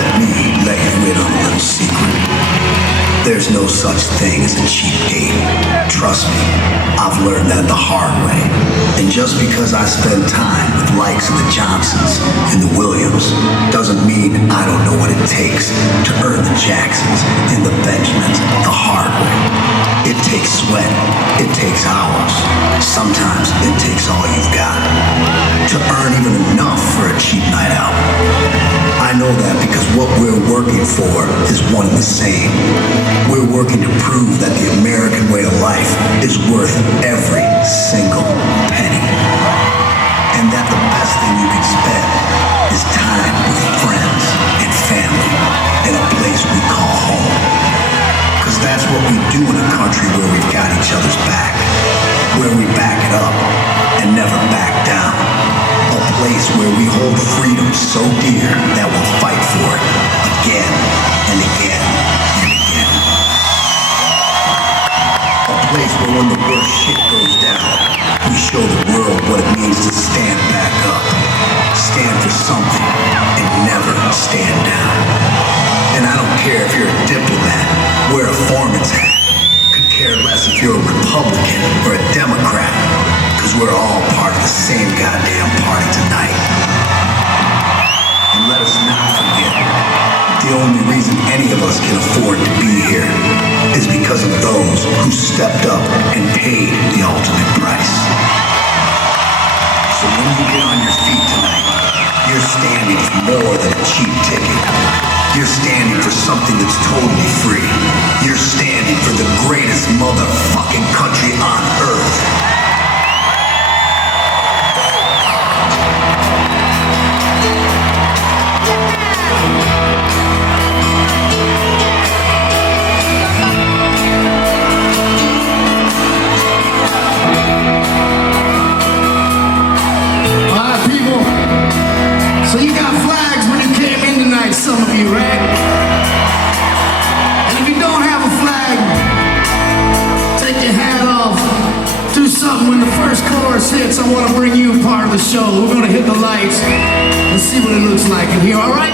let me let you in on a little secret. There's no such thing as a cheap date. Trust me, I've learned that the hard way. And just because I spend time with likes of the Johnsons and the Williams doesn't mean I don't know what it takes to earn the Jacksons and the Benjamins the hard way. It takes sweat. It takes hours. Sometimes it takes all you've got to earn even enough for a cheap night out. I know that because what we're working for is one and the same. We're working to prove that the American way of life is worth every single penny. And that the best thing you can spend is time with friends and family in a place we call home. Because that's what we do in a country where we've got each other's back, where we back it up and never back down. A place where we hold freedom so dear that we'll fight for it again and again and again. A place where when the worst shit goes down, we show the world what it means to stand back up, stand for something, and never stand down. And I don't care if you're a diplomat, wear a foreman's hat, could care less if you're a Republican or a Democrat, because we're all part of the same goddamn party tonight. And let us not forget, the only reason any of us can afford to be here is because of those who stepped up and paid the ultimate price. So when you get on your feet tonight, you're standing for more than a cheap ticket. You're standing for something that's totally free. You're standing for the greatest motherfucking country on earth. So you got flags when you came in tonight, some of you, right? And if you don't have a flag, take your hat off, do something. When the first chorus hits, I want to bring you a part of the show. We're going to hit the lights and see what it looks like in here, all right?